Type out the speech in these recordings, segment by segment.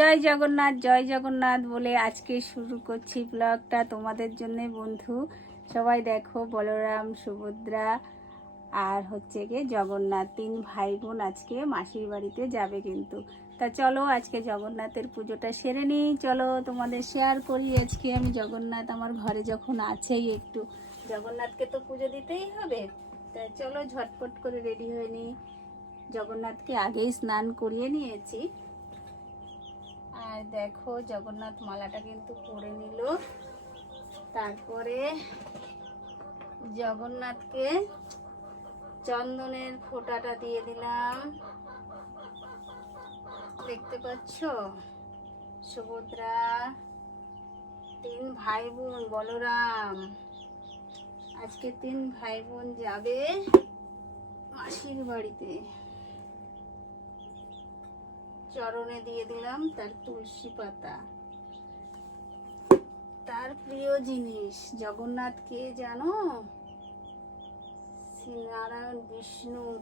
জয় জগন্নাথ জয় জগন্নাথ বলে আজকে শুরু করছি ব্লগটা তোমাদের জন্য বন্ধু। সবাই দেখো বলরাম, সুভদ্রা আর হচ্ছে গিয়ে জগন্নাথ, তিন ভাই বোন আজকে মাসির বাড়িতে যাবে কিন্তু। তা চলো আজকে জগন্নাথের পুজোটা সেরে নিই। চলো তোমাদের শেয়ার করি আজকে আমি জগন্নাথ আমার ঘরে যখন আছেই একটু। জগন্নাথকে তো পুজো দিতেই হবে। তা চলো ঝটপট করে রেডি হয়ে নিই। জগন্নাথকে আগেই স্নান করিয়ে নিয়েছি। আর দেখো জগন্নাথ মালাটা কিন্তু পরে নিল। তারপরে জগন্নাথকে চন্দনের ফোঁটাটা দিয়ে দিলাম। দেখতে পাচ্ছ? সুভদ্রা, তিন ভাই বোন বলরাম। আজকে তিন ভাই বোন যাবে মাসির বাড়িতে। চরণে দিয়ে দিলাম তার তুলসী পাতা। তার প্রিয় জিনিস, জগন্নাথ কে জানো? শ্রী নারায়ণ বিষ্ণু।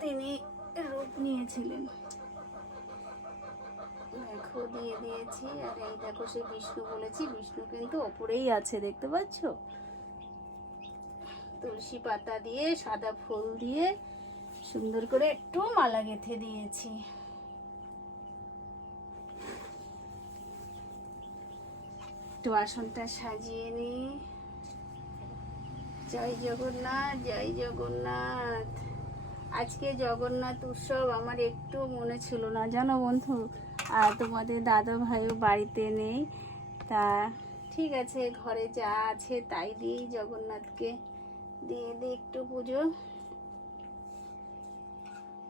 তিনি রূপ নিয়েছিলেন। দেখো, দিয়ে দিয়েছি। আর এই দেখো সে বিষ্ণু বলেছি। বিষ্ণু কিন্তু ওপরেই আছে, দেখতে পাচ্ছ? তুলসী পাতা দিয়ে, সাদা ফুল দিয়ে সুন্দর করে একটু মালা গেঁথে দিয়েছি। একটু আসনটা সাজিয়ে নি। জয় জগন্নাথ জয় জগন্নাথ। আজকে জগন্নাথ উৎসব আমার একটু মনে ছিল না। জানো বন্ধু আর তোমাদের দাদা ভাইও বাড়িতে নেই। তা ঠিক আছে, ঘরে যা আছে তাই দিয়েই জগন্নাথকে। দিয়ে দিই একটু পুজো।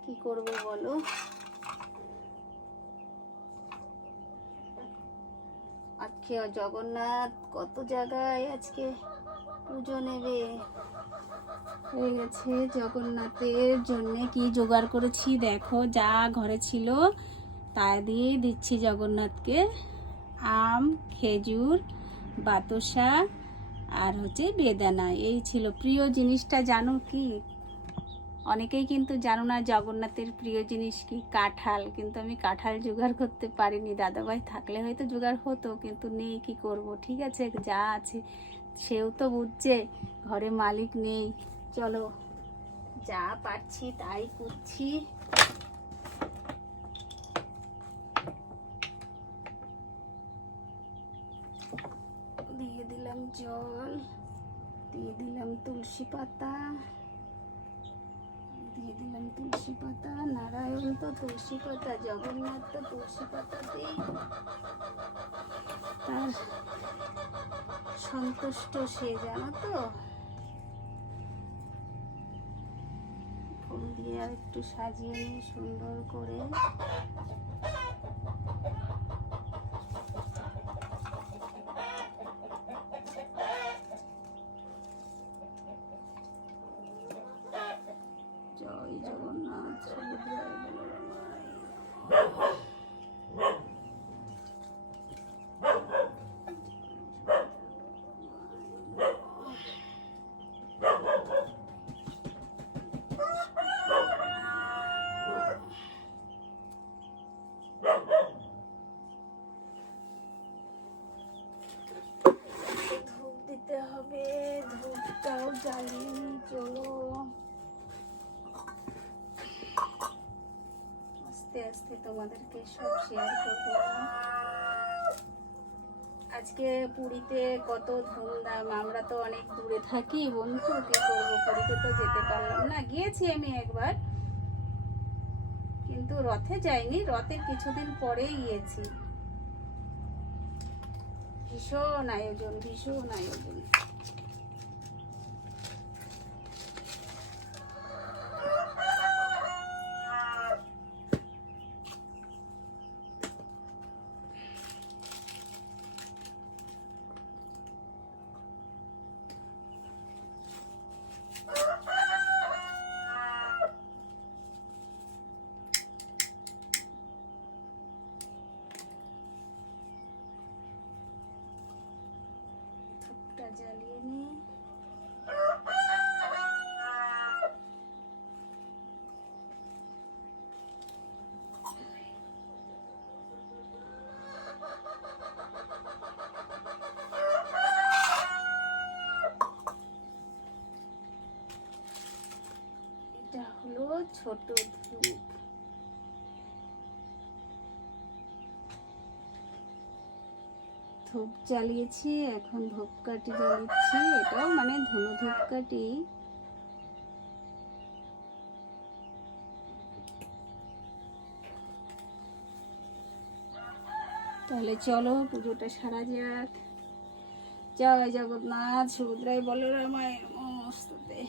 কি করব বলো? আজকে জগন্নাথ কত জায়গায় আজকে পুজো নেবে? হয়ে গেছে জগন্নাথের জন্য কি জোগাড় করেছি? দেখো, যা ঘরে ছিল তা দিয়ে দিচ্ছি জগন্নাথকে। আম, খেজুর, বাতাসা আর হচ্ছে বেদানা। এই ছিল প্রিয় জিনিসটা, জানো কি? অনেকেই কিন্তু জানো না জগন্নাথের প্রিয় জিনিস কি? কাঁঠাল। কিন্তু আমি কাঁঠাল জোগাড় করতে পারিনি। দাদাভাই থাকলে হয়তো জোগাড় হতো, কিন্তু নেই, কি করব? ঠিক আছে, যা আছে। সেও তো বুঝছে, ঘরে মালিক নেই। চলো, যা পারছি তাই করছি। দিয়ে দিলাম জল, দিয়ে দিলাম তুলসী পাতা। দিয়ে দিলাম তুলসী পাতা নারায়ণ তো তুলসী পাতা জগন্নাথ তো তুলসী পাতাতেই তার সন্তুষ্ট সে, জানো তো? ফুল দিয়ে আর একটু সাজিয়ে নিয়ে সুন্দর করে জয় জগন্নাথ। দিতে হবে ধূপটাও জ্বালিয়ে চলো তোমাদেরকে সব শেয়ার করব। আজকে পুরীতে কত ধুমধাম, আমরা তো অনেক দূরে থাকি বন্ধু, কি করব? পুরীতে তো যেতে পারলাম না। গিয়েছি আমি একবার, কিন্তু রথে যাইনি, রথের কিছুদিন পরেই গিয়েছি। ভীষণ আয়োজন ভীষণ আয়োজন। জ্বালিয়ে নিয়ে এটা হলো ছোট ধূপ ধূপ জ্বালিয়েছি, এখন ধূপকাঠি জ্বালিয়েছি। এটাও মানে ধনু ধূপকাঠি। তাহলে চলো, পুজোটা সারা যাক। জয় জগন্নাথ, সুভদ্রায় বলরামায় নমস্তুতে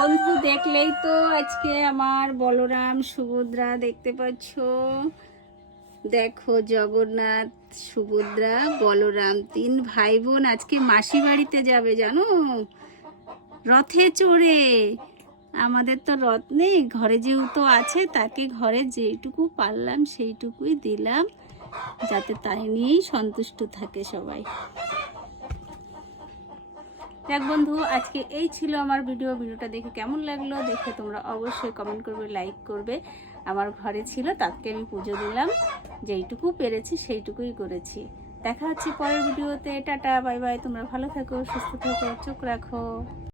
বন্ধু দেখলেই তো আজকে আমার বলরাম, সুভদ্রা দেখতে পাচ্ছ? দেখো জগন্নাথ, সুভদ্রা, বলরাম, তিন ভাই বোন আজকে মাসি বাড়িতে যাবে, জানো? রথে চড়ে। আমাদের তো রথ নেই, ঘরে যেহেতু আছে, তাকে ঘরে যেইটুকু পারলাম, সেইটুকুই দিলাম, যাতে তাই নিয়েই সন্তুষ্ট থাকে সবাই। দেখ বন্ধু, আজকে এই ছিল আমার ভিডিও ভিডিওটা দেখে কেমন লাগল দেখে তোমরা অবশ্যই কমেন্ট করবে লাইক করবে। আমার ঘরে ছিল, তাকে আমি পুজো দিলাম। যেইটুকু পেরেছি, সেইটুকুই করেছি। দেখা হচ্ছে পরের ভিডিওতে টাটা বাই বাই তোমরা ভালো থাকো, সুস্থ থাকো, চোখ রাখো।